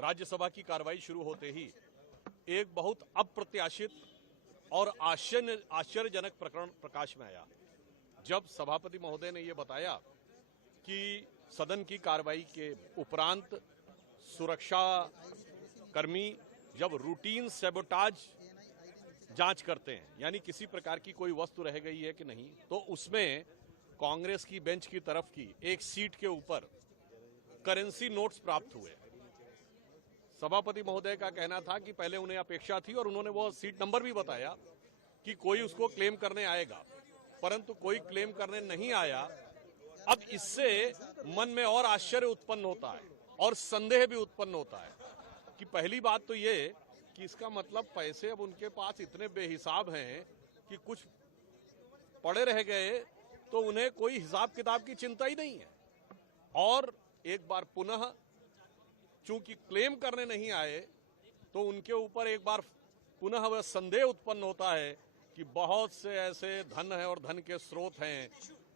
राज्यसभा की कार्रवाई शुरू होते ही एक बहुत अप्रत्याशित और आश्चर्यजनक प्रकरण प्रकाश में आया, जब सभापति महोदय ने यह बताया कि सदन की कार्रवाई के उपरांत सुरक्षा कर्मी जब रूटीन सैबोटाज जांच करते हैं, यानी किसी प्रकार की कोई वस्तु रह गई है कि नहीं, तो उसमें कांग्रेस की बेंच की तरफ की एक सीट के ऊपर करेंसी नोट्स प्राप्त हुए। सभापति महोदय का कहना था कि पहले उन्हें अपेक्षा थी और उन्होंने वो सीट नंबर भी बताया कि कोई उसको क्लेम करने आएगा, परंतु कोई क्लेम करने नहीं आया। अब इससे मन में और आश्चर्य उत्पन्न होता है और संदेह भी उत्पन्न होता है कि पहली बात तो ये कि इसका मतलब पैसे अब उनके पास इतने बेहिसाब हैं कि कुछ पड़े रह गए तो उन्हें कोई हिसाब किताब की चिंता ही नहीं है। और एक बार पुनः चूंकि क्लेम करने नहीं आए तो उनके ऊपर एक बार पुनः वह संदेह उत्पन्न होता है कि बहुत से ऐसे धन है और धन के स्रोत हैं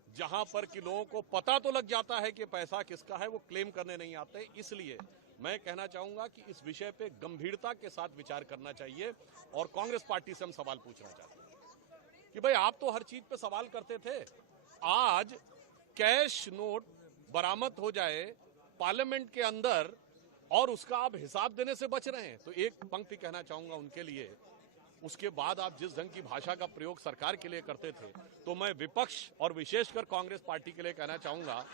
जहां पर कि लोगों को पता तो लग जाता है कि पैसा किसका है, वो क्लेम करने नहीं आते। इसलिए मैं कहना चाहूंगा कि इस विषय पे गंभीरता के साथ विचार करना चाहिए और कांग्रेस पार्टी से हम सवाल पूछना चाहते हैं कि भाई आप तो हर चीज पे सवाल करते थे, आज कैश नोट बरामद हो जाए पार्लियामेंट के अंदर और उसका आप हिसाब देने से बच रहे हैं। तो एक पंक्ति कहना चाहूंगा उनके लिए, उसके बाद आप जिस ढंग की भाषा का प्रयोग सरकार के लिए करते थे, तो मैं विपक्ष और विशेषकर कांग्रेस पार्टी के लिए कहना चाहूंगा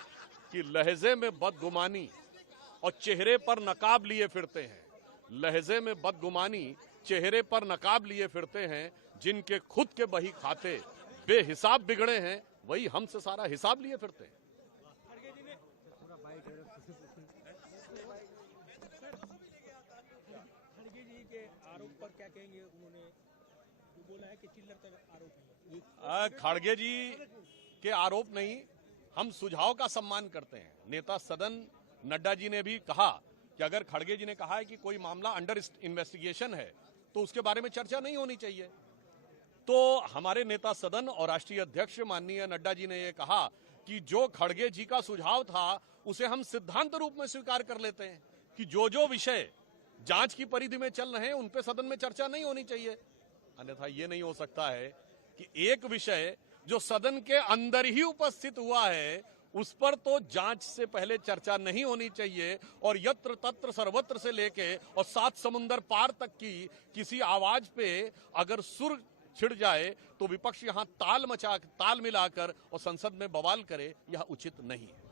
कि लहजे में बदगुमानी और चेहरे पर नकाब लिए फिरते हैं, लहजे में बदगुमानी चेहरे पर नकाब लिए फिरते हैं, जिनके खुद के बही खाते बेहिसाब बिगड़े हैं, वही हमसे सारा हिसाब लिए फिरते हैं। खड़गे जी के आरोप पर क्या कहेंगे? उन्होंने बोला है कि चिल्लर का आरोप है। खड़गे जी के आरोप नहीं, हम सुझाव का सम्मान करते हैं। नेता सदन नड्डा जी ने भी कहा कि अगर खड़गे जी ने कहा है कि कोई मामला अंडर इन्वेस्टिगेशन है तो उसके बारे में चर्चा नहीं होनी चाहिए। तो हमारे नेता सदन और राष्ट्रीय अध्यक्ष माननीय नड्डा जी ने यह कहा कि जो खड़गे जी का सुझाव था उसे हम सिद्धांत रूप में स्वीकार कर लेते हैं कि जो विषय जांच की परिधि में चल रहे हैं उन पे सदन में चर्चा नहीं होनी चाहिए। अन्यथा यह नहीं हो सकता है कि एक विषय जो सदन के अंदर ही उपस्थित हुआ है उस पर तो जांच से पहले चर्चा नहीं होनी चाहिए, और यत्र तत्र सर्वत्र से लेके और 7 समुंदर पार तक की किसी आवाज पे अगर सुर छिड़ जाए तो विपक्ष यहां ताल मिलाकर और संसद में बवाल करे, यह उचित नहीं है।